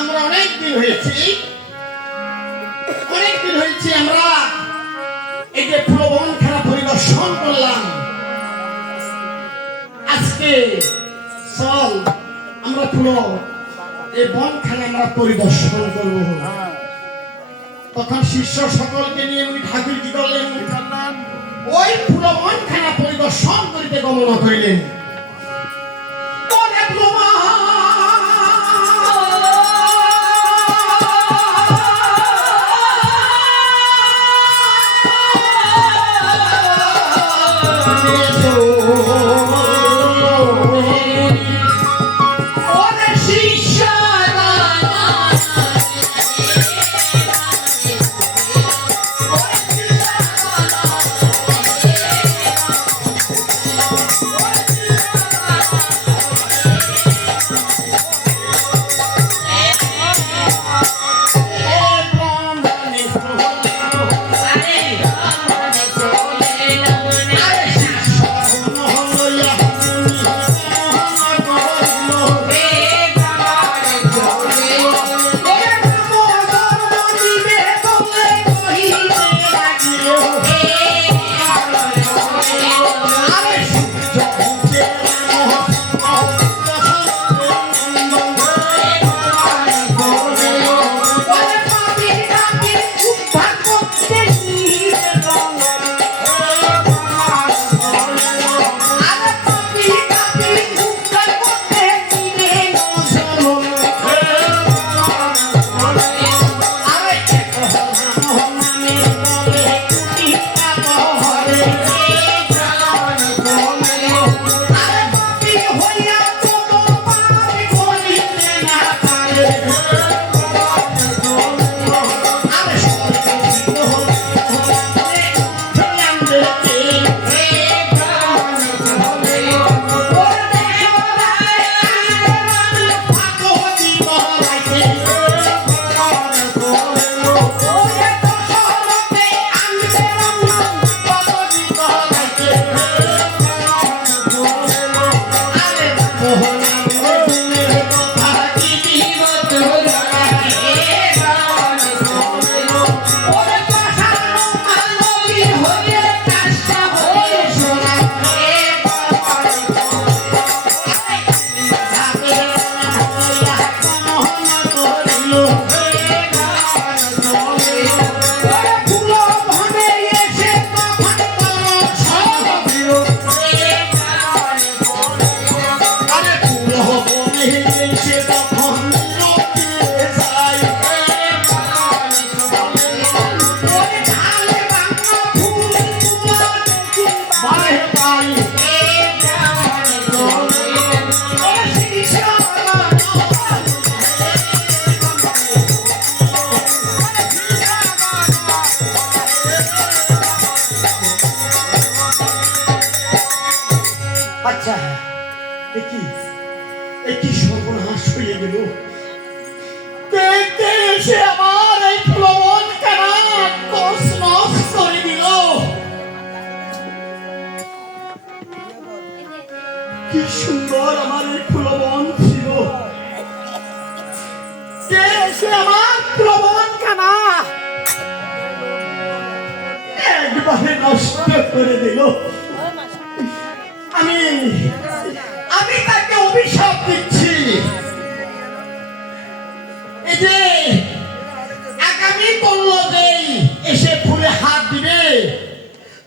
আমরা অনেকদিন হয়েছে আমরা এই যে ফুলবন খেলা পরিদর্শন করলাম। আজকে চল আমরা এই বন খেলা আমরা পরিদর্শন করবো। তখন শিষ্য সকলকে নিয়ে উনি ঠাকুর কি করলেন, ওই ফুলবন খেলা পরিদর্শন করিতে গমন করিলেন। কি সুন্দর আমার এই ফুলবন ছিল, সে আমার ফুলবন খানা একবারে নষ্ট করে দিল। আমি তাকে অভিশাপ দিচ্ছি, এই যে আগামী করলো যেই এসে ফুলে হাত দিবে,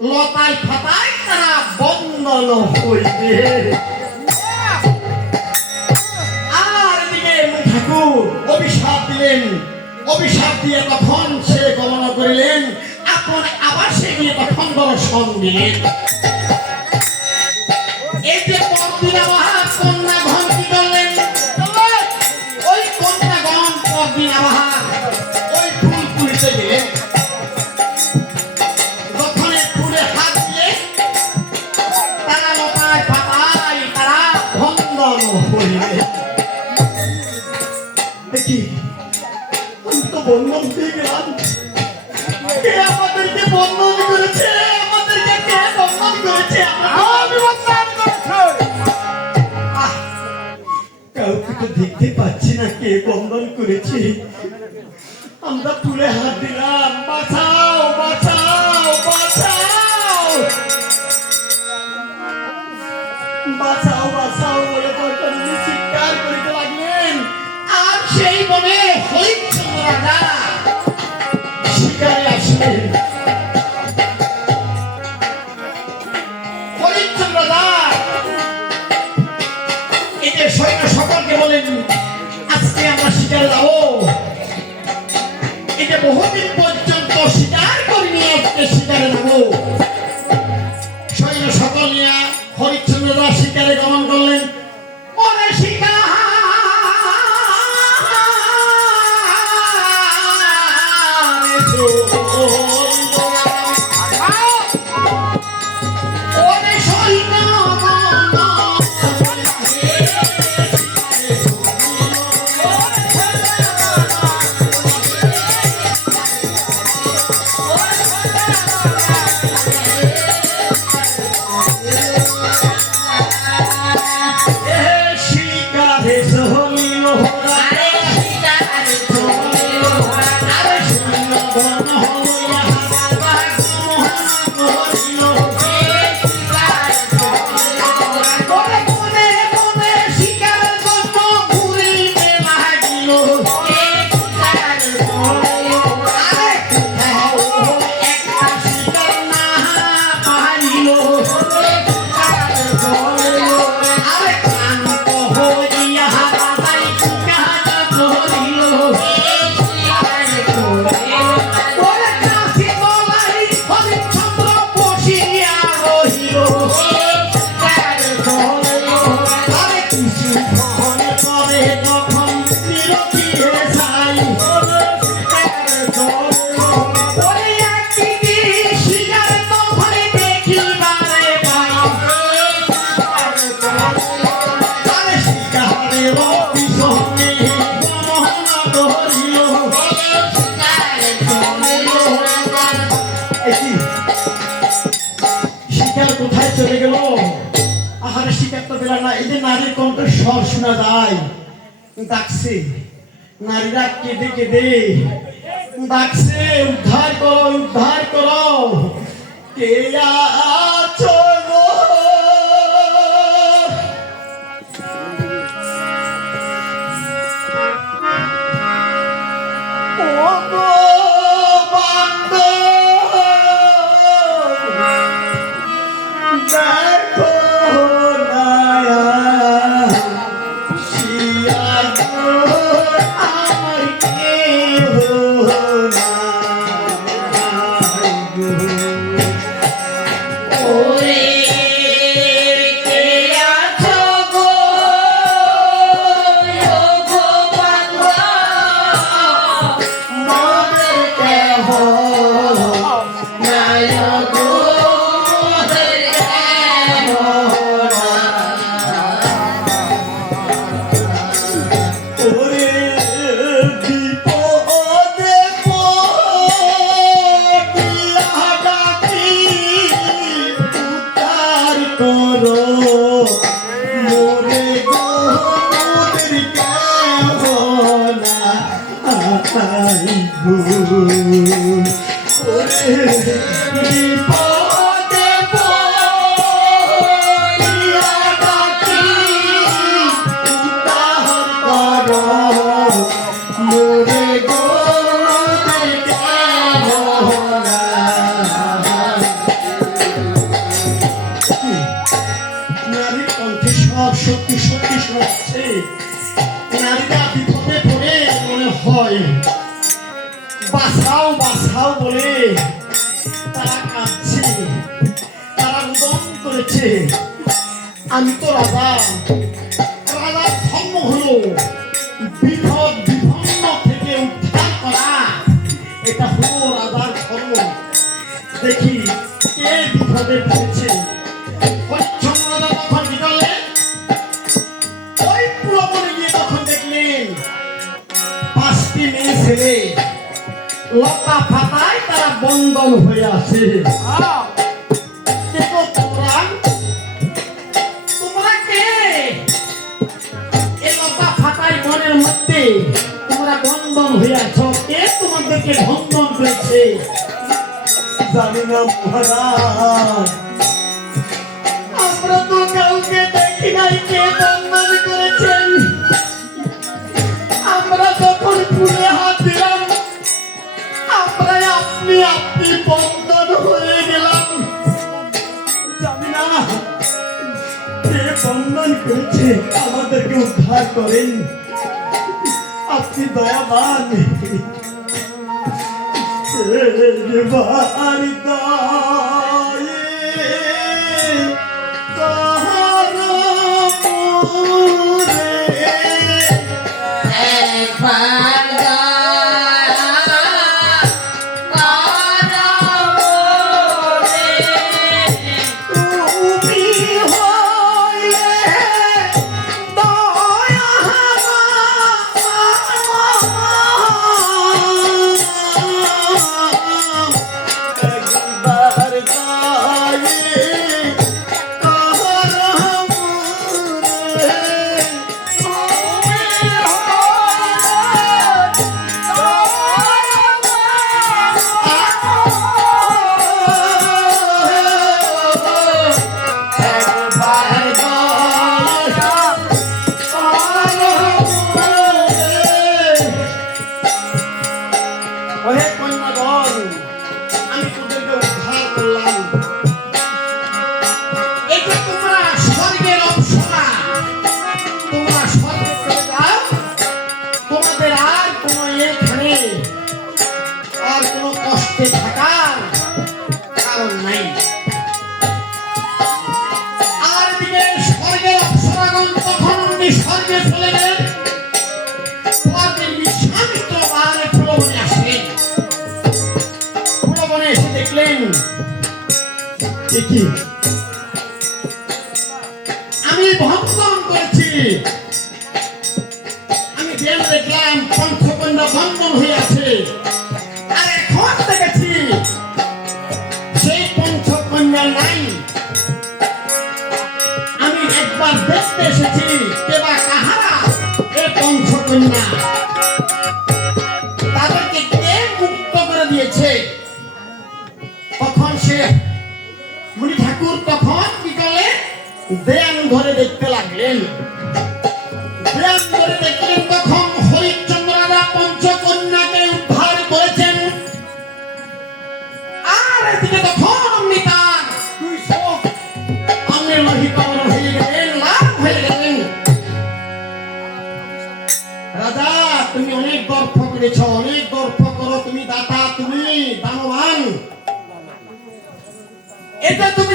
লতায় ফাতায় তারা বন্ধন হইবে। আর এদিকে ঠাকুর অভিশাপ দিলেন, অভিশাপ দিয়ে তখন সে গমন করিলেন, আপন আবার সে গিয়ে তখন দর্শন দিলেন। এই যে পরদিন আবার কন্যাগণ কি করলেন, ওই কন্যাগণ পরদিন আবার ওই ফুল তুলিতে গেলেন। বন্ধন দিয়ে গেলাম, কে আমাদেরকে বন্ধন করেছে, আমাদেরকে কে বন্ধন করেছে, কাউকে দেখতে পাচ্ছি না কে বন্ধন করেছে। আমরা তুলে হাত দিলাম, বাঁচাও বাঁচাও বাঁচাও বাঁচাও বাঁচাও বলে তরকারি চিৎকার করিতে লাগলেন। আর সেই বনে হরিশ্চন্দ্র রাজা শিকারে আসলেন। হরিশ্চন্দ্র রাজা এদের সৈন্য সকলকে বলেন, আজকে আমরা শিকারে যাবো। এটা বহুদিন পর্যন্ত শিকার করিনি, আজকে শিকারে যাবো। সৈন্য সকল নিয়ে হরিশ্চন্দ্র শিকারে গমন করলেন। পরে শিকার কোথায় চলে গেল? আহারে শিকার তো পেলাম না। এই যে নারীর কণ্ঠস্বর শোনা যায়, ডাকছে, নারীরা কেঁদে কেঁদে ডাকছে, উদ্ধার করো উদ্ধার করো, কে আছো গো? ও গো দেখো নায়া শিয়া গো আমার কেহ নাই গো। ওরে কে আছো গো, ও গো বাংলা মোদের কেহ নাই গো। সত্যি সত্যি শোনাচ্ছে, নারীরা বিপদে পড়ে মনে হয় বাঁচাও বাঁচাও বলে তারা কাঁদছে, তারা রোদন করেছে। আমি তো রাজা, রাজার ধর্ম হলো বিপদ বিপন্ন থেকে উদ্ধার করা, এটা হলো রাজার ধর্ম। দেখি কে বিপদে পড়েছে। ছেলে লতা ফাটায় তারা বন্ধন হয়ে আছে। তোমরা কে? এই লতা ফাটায় বন্ধন হয়ে আছো, কে তোমাদেরকে বন্ধন করেছে? জানি না মহারাজ, আমরা তো কাউকে দেখি নাই কে বন্ধন করেছেন। আমরা যখন ফুলে হাত দিলাম, আমরা আপনি আপনি বন্ধন হয়ে গেলাম। জানি না কে বন্ধন করেছে, আমাদেরকে উদ্ধার করেন, আপনি দয়াবান। এবার দায়ে কাহার মোরে তুমি হইলে একবার দায়ে কাহার মোরে ওহে কন্যাগণ, আমি তোদেরকে উদ্ধার করলাম। এই যে তোমরা স্বর্গের অপ্সরা, তোমরা স্বর্গে চলে যাও, তোমাদের আর কোনো এখানে আর কোনো কষ্টে থাকার কারণ নাই। আর এদিকে স্বর্গের অপ্সরাগণ তখন অমনি স্বর্গে চলে গেলেন। পরদিন বিশ্বামিত্র পাহাড়ে ফুলবনে আসলেন। ফুলবনে এসে দেখলেন, দেখি আমি বন্ধন করেছি। আমি বেল দেখলাম পঞ্চকন্যা বন্ধন হয়ে আছে, আর এখন দেখেছি সেই পঞ্চকন্যা নাই। আমি একবার দেখতে এসেছি কেবা কাহারা এ পঞ্চকন্যা, তাদেরকে কে মুক্ত করে দিয়েছে। তখন সে মুনি ঠাকুর তখন কি করলেন, ধ্যান ধরে দেখতে লাগলেন। ধ্যান ধরে দেখলেন তখন হরিশ্চন্দ্র রাজা পঞ্চকন্যাকে উদ্ধার করেছেন। আর এদিকে তখন অমনি তার দুই চোখ অমনি লোহিতবর্ণ হয়ে গেলেন, লাল হয়ে গেলেন। রাজা, তুমি অনেক গর্ব করেছ, অনেক গর্ব করো, তুমি দাতা, তুমি দানবান। এটা তুমি